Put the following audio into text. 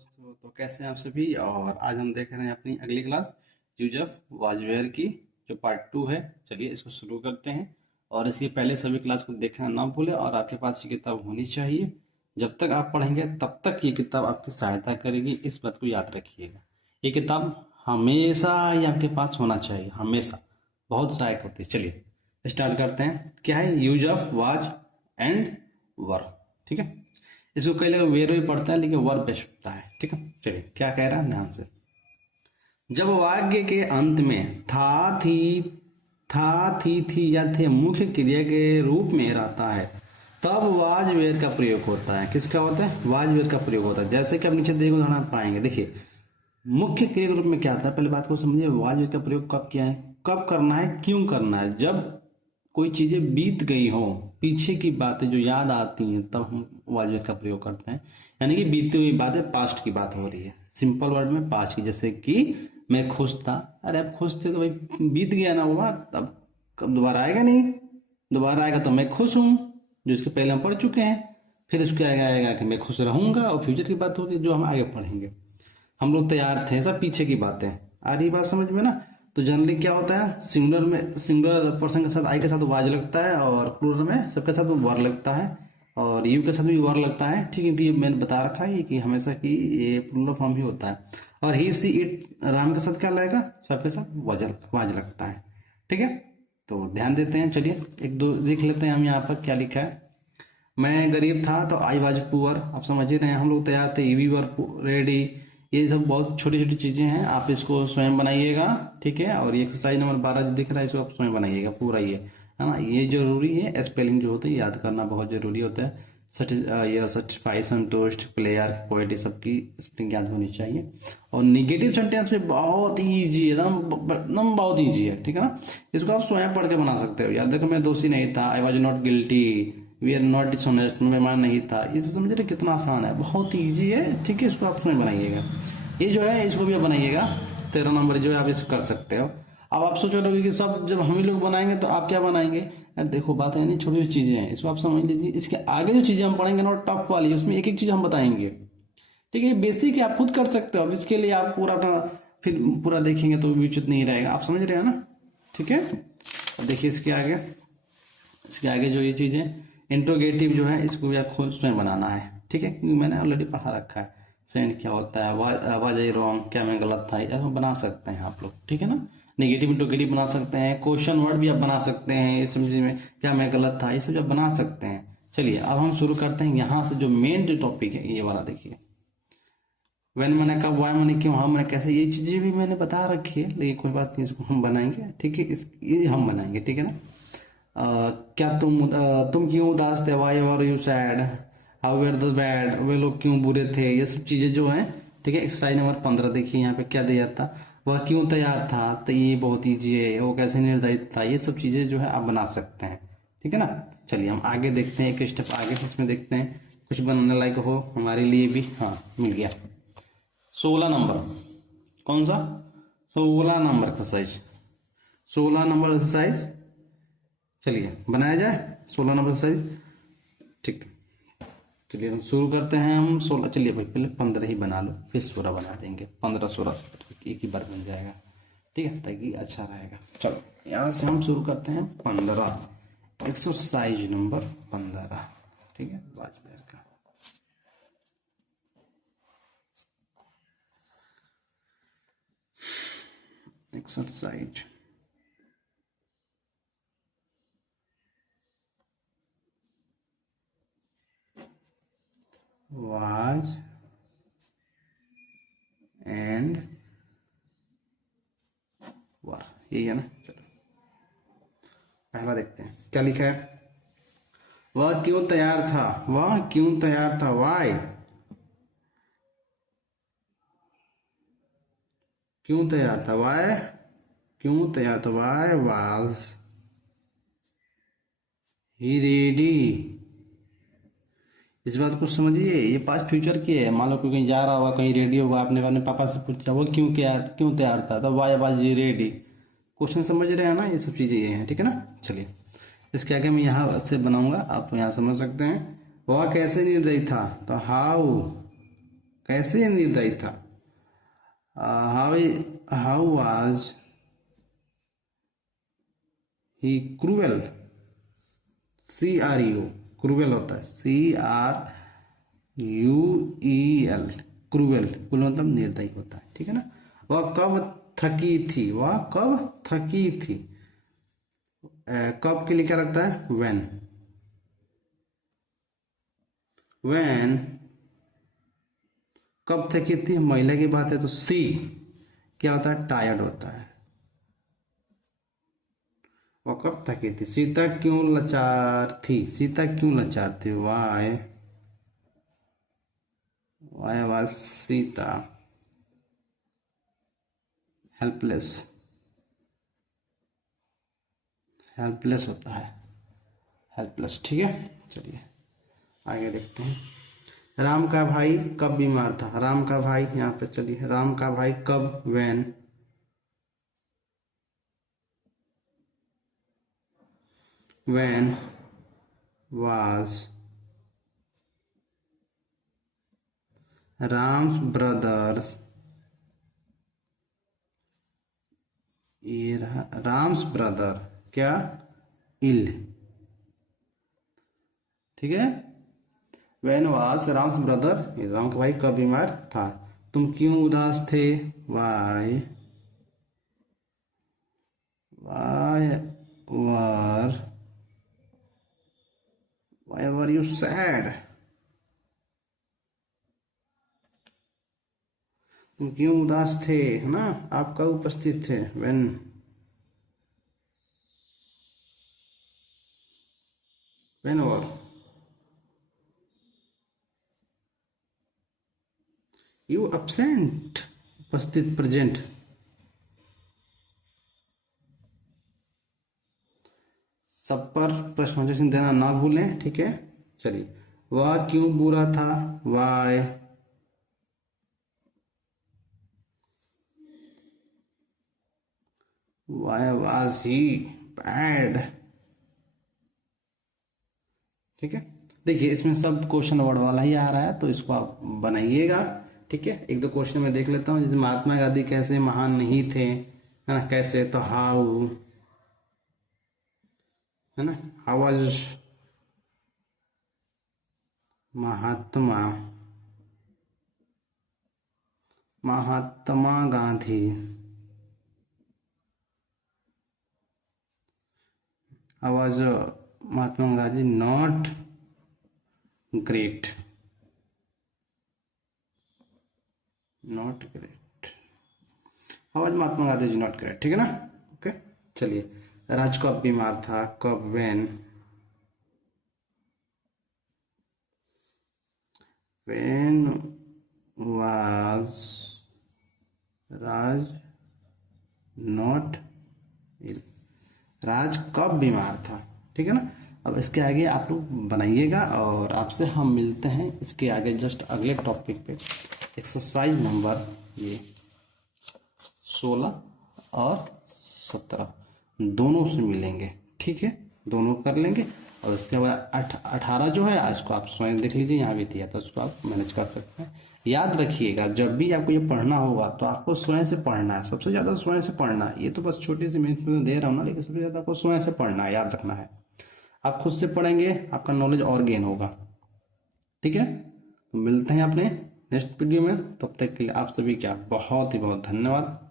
दोस्तों, तो कैसे हैं आप सभी। और आज हम देख रहे हैं अपनी अगली क्लास यूजफ वाजवेयर की जो पार्ट 2 है। चलिए इसको शुरू करते हैं। और इसके पहले सभी क्लास को देखना ना भूलें और आपके पास ये किताब होनी चाहिए। जब तक आप पढ़ेंगे तब तक ये किताब आपकी सहायता करेगी, इस बात को याद रखिएगा। ये किताब हमेशा ही आपके पास होना चाहिए, हमेशा बहुत सहायक होती है। चलिए स्टार्ट करते हैं। क्या है यूजफ वाज एंड वर, ठीक है। इसको कई लोग वेर भी पढ़ता है लेकिन वर बेस्ट होता है, ठीक है। चलिए क्या कह रहा है ध्यान से। जब वाक्य के अंत में थी या थे मुख्य क्रिया के रूप में रहता है तब वाज वेर का प्रयोग होता है। किसका होता है? वाज वेर का प्रयोग होता है। जैसे कि आप नीचे देखो उदाहरण पाएंगे। देखिए मुख्य क्रिया के रूप में क्या आता है, पहले बात को समझिए। वाज वेर का प्रयोग कब किया है, कब करना है, क्यों करना है? जब कोई चीजें बीत गई हो, पीछे की बातें जो याद आती हैं, तब हम वाज वेर का प्रयोग करते हैं। यानी कि बीती हुई बातें, पास्ट की बात हो रही है, सिंपल वर्ड में पास्ट की। जैसे कि मैं खुश था, अरे आप खुश थे तो भाई बीत गया ना वो बात, अब कब दोबारा आएगा नहीं। दोबारा आएगा तो मैं खुश हूँ, जो इसके पहले हम पढ़ चुके हैं। फिर उसके आगे आएगा कि मैं खुश रहूंगा, और फ्यूचर की बात होगी जो हम आगे पढ़ेंगे। हम लोग तैयार थे, सब पीछे की बातें। आ रही बात समझ में ना। तो जनरली क्या होता है, सिंगुलर में सिंगुलर पर्सन के साथ आई के साथ वाज लगता है, और प्लूरल में सबके साथ वर लगता है, और यू के साथ भी वर लगता है, ठीक है। क्योंकि मैंने बता रखा है कि हमेशा की ये प्लूरल फॉर्म ही होता है। और ही सी इट राम के साथ क्या लगेगा, सबके साथ वाज लगता है, ठीक है। तो ध्यान देते हैं। चलिए एक दो देख लेते हैं हम यहाँ पर क्या लिखा है। मैं गरीब था तो आई वाज पुअर, आप समझ ही रहे हैं। हम लोग तैयार थे, वी वर रेडी। ये सब बहुत छोटी छोटी चीजें हैं, आप इसको स्वयं बनाइएगा, ठीक है। और ये एक्सरसाइज नंबर 12 जो दिख रहा है इसको आप स्वयं बनाइएगा पूरा, ये है ना। ये जरूरी है, स्पेलिंग जो होता है याद करना बहुत जरूरी होता है। सर्टिफाई, संतुष्ट, प्लेयर, पोएट, सबकी स्पेलिंग याद होनी चाहिए। और निगेटिव सेंटेंस में बहुत ईजी है, एकदम बहुत ईजी है, ठीक है ना। इसको आप स्वयं पढ़ के बना सकते हो। यार देखो मैं दोषी नहीं था, I was not guilty, we are not dishonest, बेईमान नहीं था। इसे समझ रहे कितना आसान है, बहुत ईजी है, ठीक है। इसको आप स्वयं बनाइएगा। ये जो है इसको भी आप बनाइएगा। 13 नंबर जो है आप इसे कर सकते हो। अब आप सोच रहे हो कि सब जब हम ही लोग बनाएंगे तो आप क्या बनाएंगे। यार देखो बात है नहीं, छोटी छोटी चीजें हैं, इसको आप समझ लीजिए। इसके आगे जो चीजें हम पढ़ेंगे ना टफ वाली, उसमें एक एक चीज हम बताएंगे, ठीक है। बेसिक है, आप खुद कर सकते हो। अब इसके लिए आप पूरा अपना फिर पूरा देखेंगे तो भी उचित नहीं रहेगा, आप समझ रहे हैं ना, ठीक है। अब देखिए इसके आगे जो ये चीजें इंट्रोगेटिव जो है इसको भी आप खुद स्वयं बनाना है, ठीक है। क्योंकि मैंने ऑलरेडी पढ़ा रखा है। सेंड क्या होता है, वाज आई रॉन्ग, क्या मैं गलत था, ऐसा बना सकते हैं आप लोग, ठीक है ना। नेगेटिव इंट्रोगेटिव बना सकते हैं, क्वेश्चन वर्ड भी आप बना सकते हैं, इस समझ में क्या मैं गलत था, ये सब आप बना सकते हैं। चलिए अब हम शुरू करते हैं यहाँ से। जो मेन जो टॉपिक है ये वाला देखिए। वेन मैंने कब, वाई मैंने क्यों, हाँ मैंने कैसे, ये चीजें भी मैंने बता रखी है, लेकिन कोई बात नहीं, इसको हम बनाएंगे, ठीक है। ये हम बनाएंगे, ठीक है ना। क्या तुम क्यों उदास थे, why are you sad, how were the bad, वे लोग क्यों बुरे थे, ये सब चीजें जो हैं, ठीक है। एक्सरसाइज नंबर 15 देखिए यहाँ पे क्या दिया था। वह क्यों तैयार था, तो ये बहुत ईजी है। वो कैसे निर्धारित था, ये सब चीजें जो है आप बना सकते हैं, ठीक है ना। चलिए हम आगे देखते हैं, एक स्टेप आगे इसमें देखते हैं कुछ बनने लायक हो हमारे लिए भी। हाँ मिल गया 16 नंबर। कौन सा? 16 नंबर एक्सरसाइज, 16 नंबर एक्सरसाइज। चलिए बनाया जाए 16 नंबर एक्सरसाइज, ठीक। चलिए हम शुरू करते हैं। हम 16, चलिए भाई पहले 15 ही बना लो, फिर 16 बना देंगे। 15 16 एक ही बार बन जाएगा, ठीक है, ताकि अच्छा रहेगा। चलो यहाँ से हम शुरू करते हैं 15, एक्सरसाइज नंबर 15, ठीक है। वाजपेयी का एक्सरसाइज was and were, यही है ना। चलो पहला देखते हैं क्या लिखा है। वह क्यों तैयार था, वह क्यों तैयार था, वाई क्यों तैयार था, वाई क्यों तैयार था, वाई वाज ही रेडी। इस बात को समझिए, ये पास्ट फ्यूचर की है। मान लो कोई कहीं जा रहा होगा, कहीं रेडी होगा, आपने अपने पापा से पूछा वो क्यों तैयार था, तो why was he ready. Question समझ रहे हैं ना, ये सब चीजें ये हैं, ठीक है ना। चलिए इसके आगे मैं यहाँ से बनाऊंगा, आप यहाँ समझ सकते हैं। वह कैसे निर्दयी था, तो हाउ कैसे निर्दयी था? How was he cruel? CRU, cruel होता है CRUEL, क्रूएल, क्रूएल मतलब निर्दयी होता है, ठीक है ना। वह कब थकी थी? वह कब थकी थी? कब के लिए क्या लगता है? व्हेन कब थकी थी? महिला की बात है तो सी क्या होता है? टायर्ड होता है। वह कब थकी थी? सीता क्यों लाचार थी? सीता क्यों लाचार थी? Why was Sita helpless? Helpless होता है, हेल्पलेस, ठीक है। चलिए आगे देखते हैं। राम का भाई कब बीमार था? राम का भाई, यहाँ पे चलिए, राम का भाई कब? when was Ram's brothers, ये राम्स ब्रदर क्या? इल, ठीक है। when was Ram's brother, Ram का भाई कब बीमार था? तुम क्यों उदास थे? why were why were you sad? तुम क्यों उदास थे, है ना। आप कब उपस्थित थे? when और यू absent, उपस्थित, प्रेजेंट। सब पर प्रश्नवाचक चिन्ह देना ना भूलें, ठीक है। चलिए, वह क्यों बुरा था? वाई वाज ही बैड, ठीक है। देखिए इसमें सब क्वेश्चन वर्ड वाला ही आ रहा है, तो इसको आप बनाइएगा, ठीक है। एक दो क्वेश्चन मैं देख लेता हूँ, जैसे महात्मा गांधी कैसे महान नहीं थे, है ना, कैसे, तो हाउ, है ना, how was Mahatma Mahatma Gandhi, how was Mahatma Gandhi not great, how was Mahatma Gandhi not great, ठीक है ना। ओके, चलिए, राज कब बीमार था? कब? when was Raj not ill? Raj कब बीमार था, ठीक है ना। अब इसके आगे आप लोग बनाइएगा और आपसे हम मिलते हैं इसके आगे जस्ट अगले टॉपिक पे। एक्सरसाइज नंबर ये 16 और 17 दोनों से मिलेंगे, ठीक है, दोनों कर लेंगे। और उसके बाद 18 जो है इसको आप स्वयं देख लीजिए, यहाँ भी दिया था, उसको आप मैनेज कर सकते हैं। याद रखिएगा, जब भी आपको ये पढ़ना होगा तो आपको स्वयं से पढ़ना है, सबसे ज़्यादा स्वयं से पढ़ना है। ये तो बस छोटी सी मैं दे रहा हूँ ना, लेकिन सबसे ज़्यादा आपको स्वयं से पढ़ना है, याद रखना है। आप खुद से पढ़ेंगे, आपका नॉलेज और गेन होगा, ठीक है। तो मिलते हैं अपने नेक्स्ट वीडियो में, तब तक के लिए आप सभी का बहुत ही बहुत धन्यवाद।